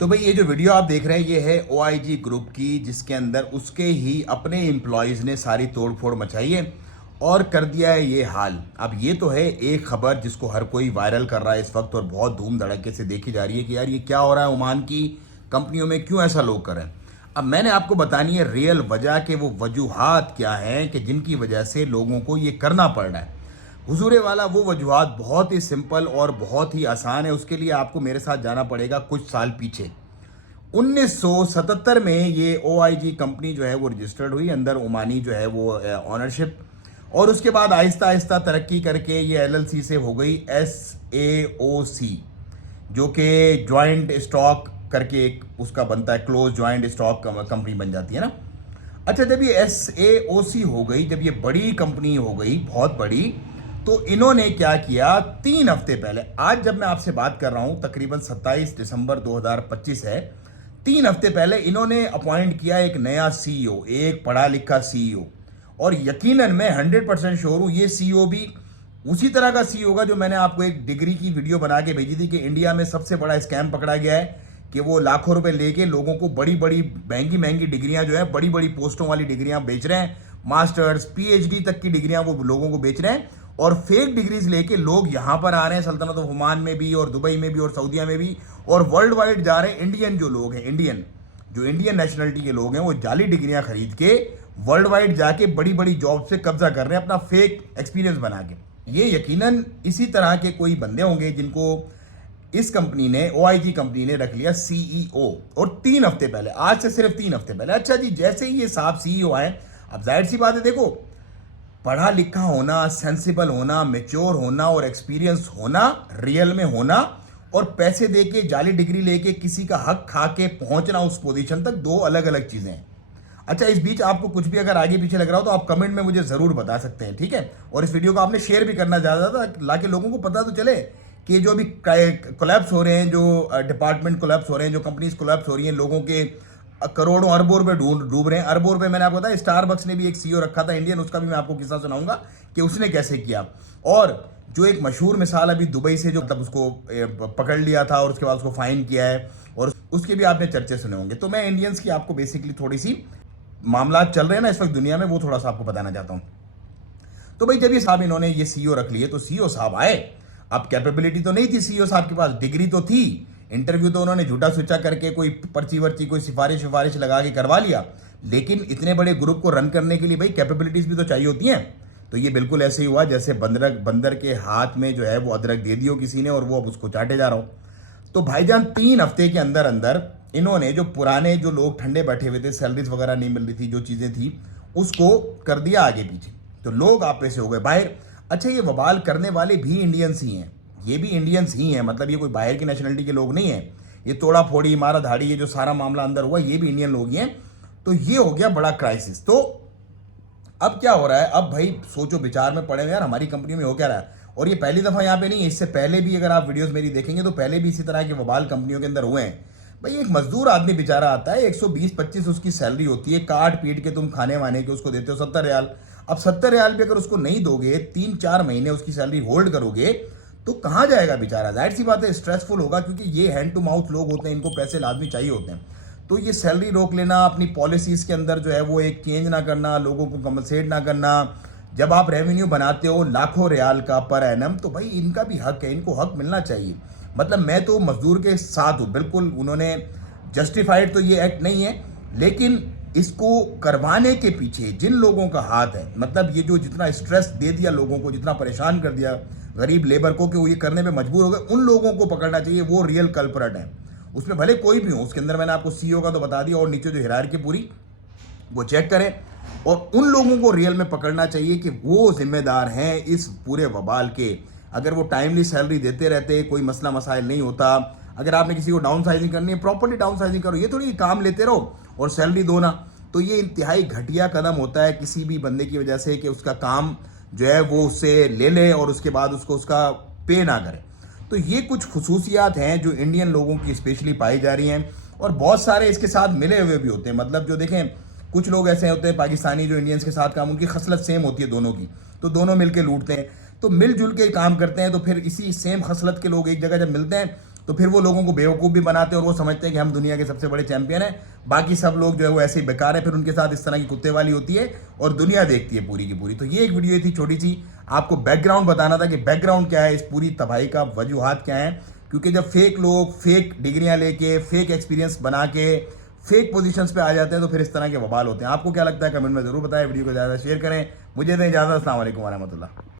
तो भाई ये जो वीडियो आप देख रहे हैं ये है OIG ग्रुप की, जिसके अंदर उसके ही अपने एम्प्लॉयज़ ने सारी तोड़फोड़ मचाई है और कर दिया है ये हाल। अब ये तो है एक खबर जिसको हर कोई वायरल कर रहा है इस वक्त और बहुत धूम धड़के से देखी जा रही है कि यार ये क्या हो रहा है, ओमान की कंपनियों में क्यों ऐसा लोग करें। अब मैंने आपको बतानी है रियल वजह के वो वजूहात क्या हैं कि जिनकी वजह से लोगों को ये करना पड़ रहा है। हुजूरे वाला वो वजूहात बहुत ही सिंपल और बहुत ही आसान है। उसके लिए आपको मेरे साथ जाना पड़ेगा कुछ साल पीछे। 1977 में ये OIG कंपनी जो है वो रजिस्टर्ड हुई, अंदर ओमानी जो है वो ऑनरशिप, और उसके बाद आहिस्ता आहिस्ता तरक्की करके ये LLC से हो गई SAOC, जो कि जॉइंट स्टॉक करके एक उसका बनता है, क्लोज जॉइंट स्टॉक कंपनी बन जाती है ना। अच्छा, जब ये SAOC हो गई, जब ये बड़ी कंपनी हो गई बहुत बड़ी, तो इन्होंने क्या किया 3 हफ्ते पहले, आज जब मैं आपसे बात कर रहा हूं तकरीबन 27 दिसंबर 2025 है, 3 हफ्ते पहले इन्होंने अपॉइंट किया एक नया CEO, एक पढ़ा लिखा CEO। और यकीनन मैं 100% श्योर हूं ये CEO भी उसी तरह का CEO होगा जो मैंने आपको एक डिग्री की वीडियो बना के भेजी थी कि इंडिया में सबसे बड़ा स्कैम पकड़ा गया है कि वो लाखों रुपए लेके लोगों को बड़ी बड़ी महंगी महंगी डिग्रियां जो है, बड़ी बड़ी पोस्टों वाली डिग्रियां बेच रहे हैं, मास्टर्स PhD तक की डिग्रियां वो लोगों को बेच रहे हैं, और फेक डिग्रीज लेके लोग यहां पर आ रहे हैं, सल्तनत ऑफ ओमान में भी और दुबई में भी और सऊदीया में भी, और वर्ल्ड वाइड जा रहे हैं। इंडियन जो लोग हैं, इंडियन नेशनलिटी के लोग हैं, वो जाली डिग्रियां खरीद के वर्ल्ड वाइड जाके बड़ी बड़ी जॉब से कब्जा कर रहे हैं अपना फेक एक्सपीरियंस बना के। ये यकीनन इसी तरह के कोई बंदे होंगे जिनको इस कंपनी ने, OIG कंपनी ने रख लिया CEO। और 3 हफ्ते पहले, आज से सिर्फ 3 हफ्ते पहले, अच्छा जी, जैसे ही ये साहब CEO आए, अब जाहिर सी बात है, देखो पढ़ा लिखा होना, सेंसिबल होना, मेच्योर होना और एक्सपीरियंस होना, रियल में होना, और पैसे देके जाली डिग्री लेके किसी का हक खा के पहुंचना उस पोजीशन तक, दो अलग अलग चीजें हैं। अच्छा, इस बीच आपको कुछ भी अगर आगे पीछे लग रहा हो तो आप कमेंट में मुझे जरूर बता सकते हैं, ठीक है। और इस वीडियो को आपने शेयर भी करना ज्यादा था ताकि लोगों को पता तो चले कि जो अभी कोलैप्स हो रहे हैं, जो डिपार्टमेंट कोलैप्स हो रहे हैं, जो कंपनीज कोलैप्स हो रही हैं, लोगों के करोड़ों अरबों रुपए डूब रहे हैं, अरबों रुपए। मैंने आपको बताया स्टारबक्स ने भी एक CEO रखा था इंडियन, उसका भी मैं आपको किस्सा सुनाऊंगा कि उसने कैसे किया। और जो एक मशहूर मिसाल अभी दुबई से जो तब उसको पकड़ लिया था और उसके बाद उसको फाइन किया है, और उसके भी आपने चर्चे सुने होंगे। तो मैं इंडियंस की आपको बेसिकली थोड़ी सी मामला चल रहे हैं ना इस वक्त दुनिया में, वो थोड़ा सा आपको बताना चाहता हूं। तो भाई जब ये साहब इन्होंने ये CEO रख लिए तो CEO साहब आए। अब कैपेबिलिटी तो नहीं थी CEO साहब के पास, डिग्री तो थी, इंटरव्यू तो उन्होंने झूठा सुचा करके कोई पर्ची वर्ची कोई सिफारिश लगा के करवा लिया, लेकिन इतने बड़े ग्रुप को रन करने के लिए भाई कैपेबिलिटीज भी तो चाहिए होती हैं। तो ये बिल्कुल ऐसे ही हुआ जैसे बंदर के हाथ में जो है वो अदरक दे दी हो किसी ने और वो अब उसको चाटे जा रहा हो। तो भाईजान 3 हफ्ते के अंदर अंदर इन्होंने जो पुराने जो लोग ठंडे बैठे हुए थे, सैलरीज वगैरह नहीं मिल रही थी, जो चीजें थी उसको कर दिया आगे पीछे, तो लोग आप पे से हो गए बाहर। अच्छा, ये बवाल करने वाले भी इंडियंस ही हैं, ये भी इंडियंस ही हैं, मतलब ये कोई बाहर की नेशनलिटी के लोग नहीं हैं। ये तोड़ा फोड़ी मारा धाड़ी ये जो सारा मामला अंदर हुआ ये भी इंडियन लोग ही हैं। तो ये हो गया बड़ा क्राइसिस। तो अब क्या हो रहा है, अब भाई सोचो विचार में पड़े हुए यार हमारी कंपनी में हो क्या रहा है। और ये पहली दफा यहाँ पे नहीं है, इससे पहले भी अगर आप वीडियोस मेरी देखेंगे तो पहले भी इसी तरह के वबाल कंपनियों के अंदर हुए हैं। भाई एक मजदूर आदमी बेचारा आता है, 120-25 उसकी सैलरी होती है, काट पीट के तुम खाने वाने के उसको देते हो 70 रियाल। अब 70 रियाल भी अगर उसको नहीं दोगे, 3-4 महीने उसकी सैलरी होल्ड करोगे, तो कहाँ जाएगा बेचारा। जाहिर सी बात है स्ट्रेसफुल होगा, क्योंकि ये हैंड टू माउथ लोग होते हैं, इनको पैसे लाजमी चाहिए होते हैं। तो ये सैलरी रोक लेना, अपनी पॉलिसीज के अंदर जो है वो एक चेंज ना करना, लोगों को कंपनसेट ना करना, जब आप रेवेन्यू बनाते हो लाखों रियाल का पर एनम, तो भाई इनका भी हक है, इनको हक मिलना चाहिए। मतलब मैं तो मजदूर के साथ हूँ बिल्कुल, उन्होंने जस्टिफाइड तो ये एक्ट नहीं है, लेकिन इसको करवाने के पीछे जिन लोगों का हाथ है, मतलब ये जो जितना स्ट्रेस दे दिया लोगों को, जितना परेशान कर दिया गरीब लेबर को कि वो ये करने में मजबूर हो गए, उन लोगों को पकड़ना चाहिए, वो रियल कल्परेट है। उसमें भले कोई भी हो, उसके अंदर मैंने आपको CEO का तो बता दिया, और नीचे जो हिरारकी पूरी वो चेक करें, और उन लोगों को रियल में पकड़ना चाहिए कि वो जिम्मेदार हैं इस पूरे वबाल के। अगर वो टाइमली सैलरी देते रहते, कोई मसला मसाइल नहीं होता। अगर आपने किसी को डाउन साइजिंग करनी है, प्रॉपर्ली डाउन साइजिंग करो, ये थोड़ी काम लेते रहो और सैलरी दो ना। तो ये इंतहाई घटिया कदम होता है किसी भी बंदे की वजह से कि उसका काम जो है वो उससे ले ले और उसके बाद उसको उसका पे ना करे। तो ये कुछ खुसूसियात हैं जो इंडियन लोगों की स्पेशली पाई जा रही हैं, और बहुत सारे इसके साथ मिले हुए भी होते हैं। मतलब जो देखें, कुछ लोग ऐसे होते हैं पाकिस्तानी जो इंडियंस के साथ काम, उनकी खसलत सेम होती है दोनों की, तो दोनों मिलके लूटते हैं, तो मिलजुल के काम करते हैं। तो फिर इसी सेम खसलत के लोग एक जगह जब मिलते हैं तो फिर वो लोगों को बेवकूफ़ भी बनाते हैं और वो समझते हैं कि हम दुनिया के सबसे बड़े चैंपियन हैं, बाकी सब लोग जो है वो ऐसे ही बेकार है, फिर उनके साथ इस तरह की कुत्ते वाली होती है और दुनिया देखती है पूरी की पूरी। तो ये एक वीडियो थी छोटी सी, आपको बैकग्राउंड बताना था कि बैकग्राउंड क्या है, इस पूरी तबाही का वजूहात क्या है। क्योंकि जब फेक लोग फेक डिग्रियां लेके फेक एक्सपीरियंस बना के फेक पोजीशंस पे आ जाते हैं तो फिर इस तरह के बवाल होते हैं। आपको क्या लगता है कमेंट में जरूर बताएं, वीडियो को ज़्यादा शेयर करें। मुझे दें इजाज़त, अस्सलाम वालेकुम व रहमतुल्लाह।